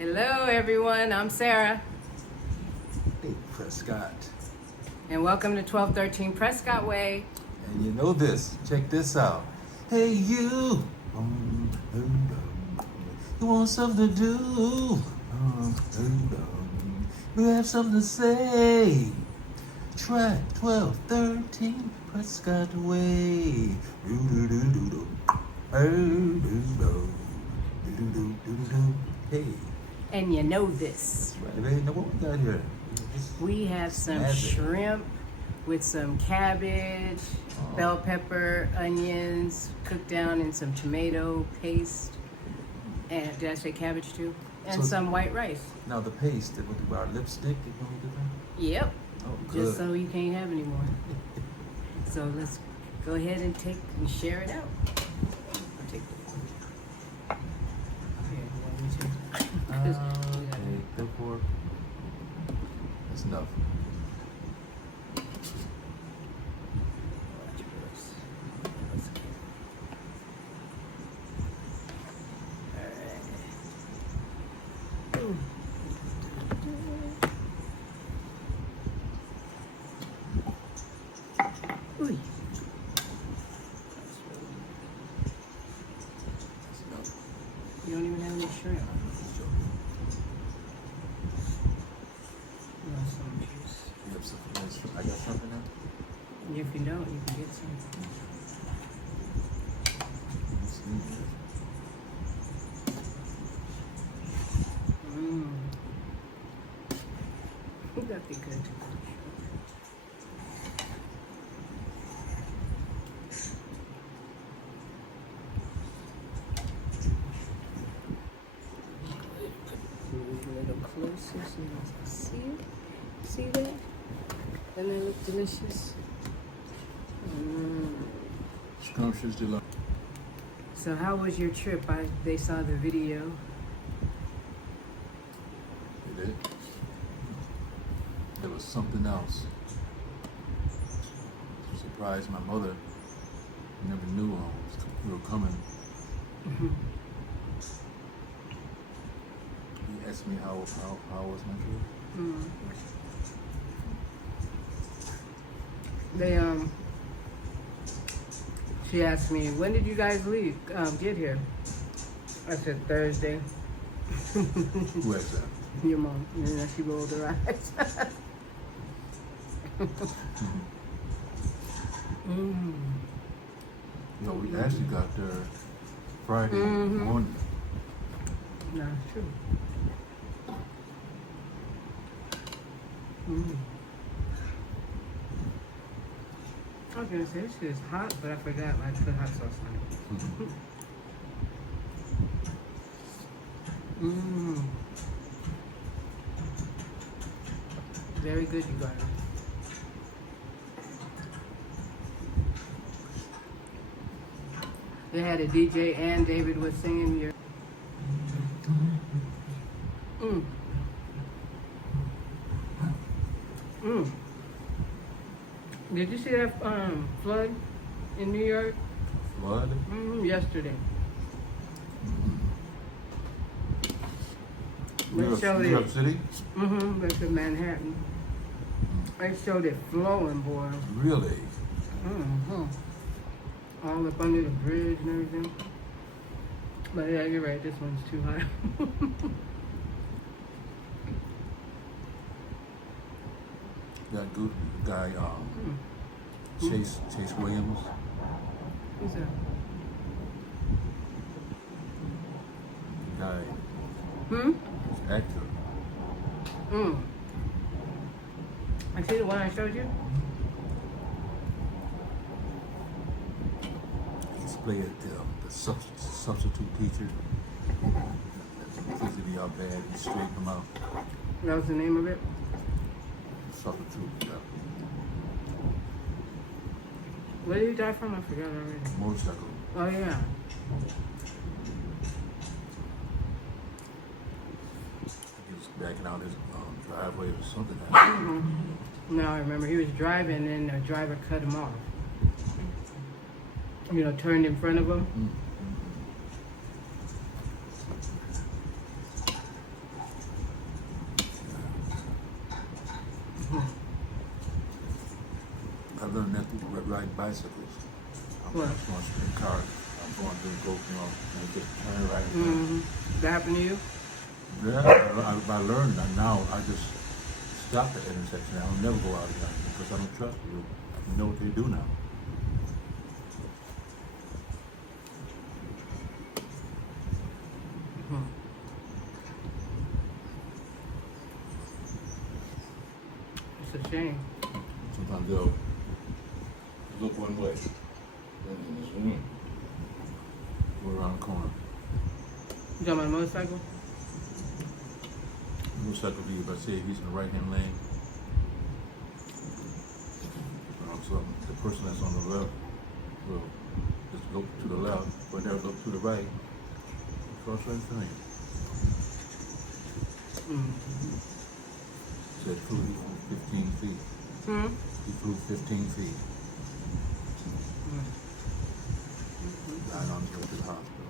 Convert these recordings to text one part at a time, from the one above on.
Hello, everyone. I'm Sarah, Hey, Prescott. and welcome to 1213 Prescott Way. And you know this. Check this out. Hey, you. You want something to do? You have something to say. Try 1213 Prescott Way. Hey. And you know this. That's right, baby. Now what we got here? We have some Magic. shrimp with some cabbage, bell pepper, onions, cooked down in some tomato paste. And did I say cabbage too? And So- some white rice. Now the paste, it would do our lipstick, it gonna be different? Yep. Oh, Just good. so you can't have any more. So let's go ahead and take and share it out. I'll take this. Here, you want me to? 'Cause we gotta- Take the fork. That's enough. Watch yours. Let's get- Alright. Ooh. Ooh. That's enough. You don't even have any shrimp. You want some juice? You have something? I got something now? If you don't, you can get some. That'd be good. Move a little closer so you can see it. See that? Doesn't that look delicious? Scrumptious delight. So how was your trip? They saw the video. You did? There was something else. Surprised my mother. Never knew we were coming. He asked me how was my trip? They she asked me, when did you guys leave? Get here? I said Thursday. Who asked that? Your mom. And then she rolled her eyes. No, we actually got there Friday Mhm. morning. No, it's true. I was gonna say this shit is hot, but I forgot I put hot sauce on it. Very good, you guys. They had a DJ and David was singing your. Did you see that flood in New York? Flood? Yesterday. New York City? That's in Manhattan. They showed it flowing, boy. Really? All up under the bridge and everything. But yeah, you're right. This one's too high. That good guy, Chase Williams. Who's that? Guy, actor. I see the one I showed you. He's played the substitute teacher. Kids be all bad. He straightened them out. That was the name of it. Substitute, yeah. Where did he die from? I forgot already. Motorcycle. Oh yeah. He was backing out his driveway or something. Now I remember he was driving and the driver cut him off. You know, turned in front of him. people riding bicycles. I'm What? just going to cars. I'm going to go, and just turn right. That happened to you? Yeah, I learned that now. I just stop at the intersection. I'll never go out again because I don't trust you. You know what they do now. It's a shame. Sometimes they'll look one way, then they just go around the corner. You talking about a motorcycle? Motorcycle be about say he's in the right hand lane. So the person that's on the left will just look to the left, but they'll look to the right. Cross right in front of you. Said he flew 15 feet. He flew 15 feet. Died on his way to the hospital.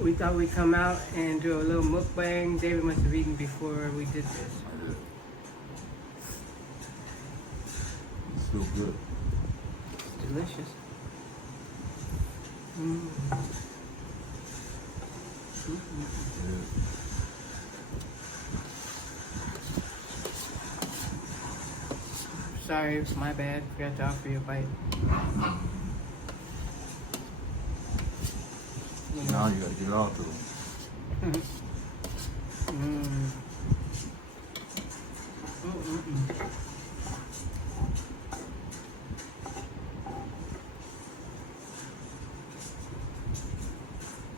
We thought we'd come out and do a little mukbang. David must have eaten before we did this. I did. It's still good. Delicious. It is. Sorry, it's my bad. Forgot to offer you a bite. Now you gotta get it all to them.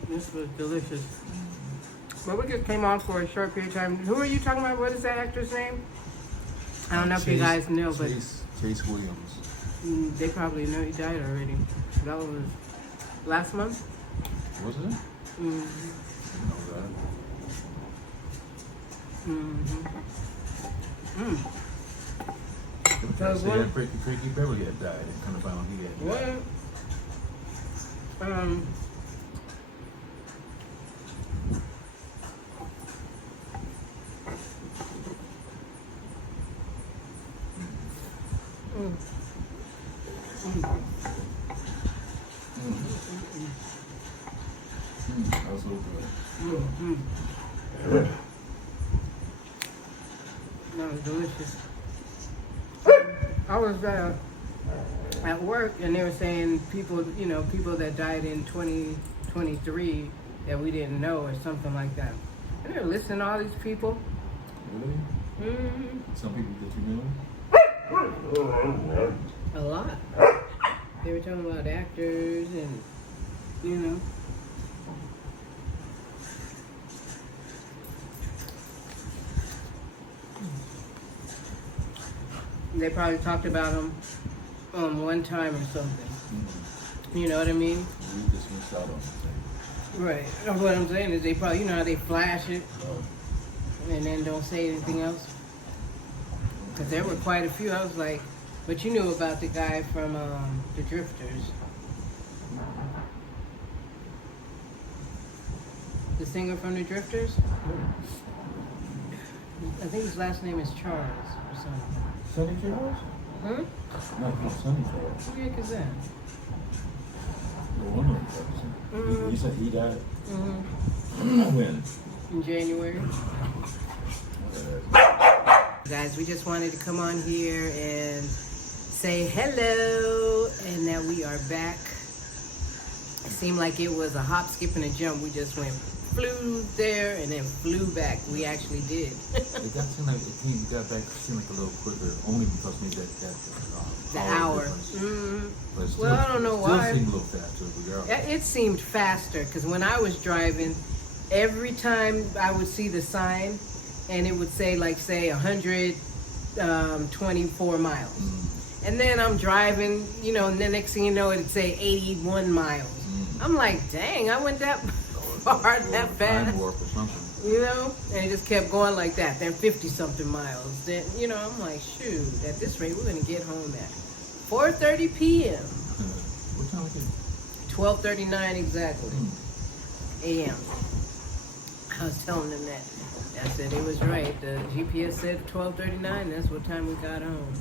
This was delicious. But we just came on for a short period of time. Who are you talking about? What is that actor's name? I don't know if you guys know, but Chase Williams. they probably know he died already. That was last month. Was it? I didn't know that. They were trying to say that Frankie Beverly had died and kind of found he had died. What? That was so good. That was delicious. I was at work and they were saying people that died in 2023 that we didn't know or something like that. And they were listening to all these people. Really? Some people that you know? A lot. They were talking about actors and, They probably talked about them one time or something. You know what I mean? We just missed out on the Right. What I'm saying is they probably, how they flash it and then don't say anything else. Because there were quite a few. I was like, but you knew about the guy from the Drifters. The singer from the Drifters? I think his last name is Charles or something. Sonny Charles? No, Sonny Charles. Who the heck is that? No one of them. He said he died. When? In January. Guys, we just wanted to come on here and say hello and that we are back. It seemed like it was a hop, skip, and a jump. We just flew there and then flew back. We actually did. It got seemed like you got back seemed like a little quicker, only because maybe The hour. But still, Well, I don't know why. Still seemed a little faster. Regardless. It seemed faster because when I was driving, every time I would see the sign and it would say 124 miles. And then I'm driving, and the next thing you know, it'd say 81 miles. I'm like, dang, I went that far, that fast. Time warp or something. And it just kept going like that. Then 50-something miles. Then, I'm like, shoot, at this rate, we're going to get home at 4:30 p.m. What time was it? 12:39 exactly. Hmm. a.m. I was telling them that. I said it was right. The GPS said 12:39. That's what time we got home.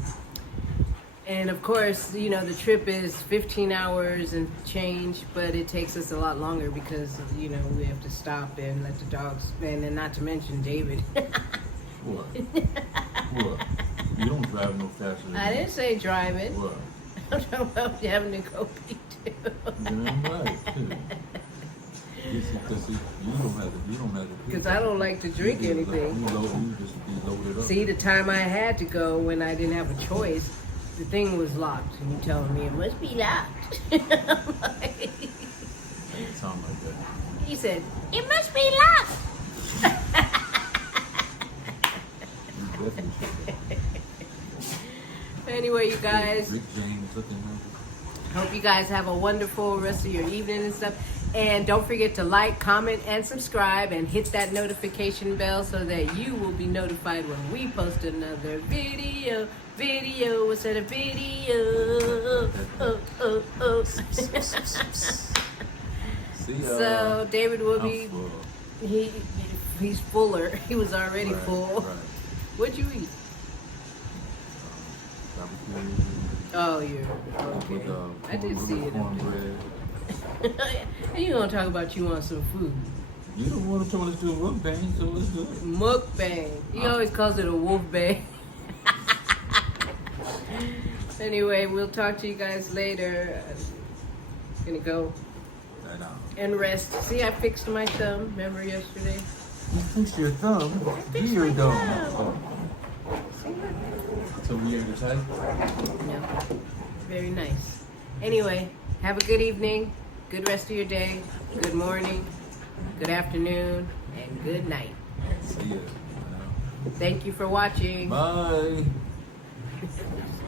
And of course, you know, the trip is 15 hours and change, but it takes us a lot longer because, you know, we have to stop and let the dogs, and then not to mention David. What? What? You don't drive no faster than I me. didn't say driving. What? I'm talking about having to go pee too. Damn right. You see, 'cause see, you don't have to. Because I don't like to drink You anything. You just be loaded up. See, the time I had to go when I didn't have a choice, the thing was locked. And you telling me it must be locked. I'm like, It sound like that. he said, it must be locked. You definitely should. Anyway, you guys, Rick James looking like hope you guys have a wonderful rest of your evening and stuff. And don't forget to like, comment, and subscribe, and hit that notification bell so that you will be notified when we post another video. What's that? A video. Oh. See ya. So David will be. I'm full. He's fuller. He was already Right, full. Right. What'd you eat? Barbecue. Oh, you're With, okay. I did see it up cornbread. there. And you gonna talk about you want some food? You don't want to tell us to do a mukbang, so let's do it. Mukbang. He always calls it a wolf bang. Anyway, we'll talk to you guys later. I'm gonna go Right now. and rest. See, I fixed my thumb. Remember yesterday? You fix your thumb. fixed Your my thumb. thumb. Oh. See, look. So weird to say? No. Very nice. Anyway, have a good evening, good rest of your day, good morning, good afternoon, and good night. See ya. Thank you for watching. Bye.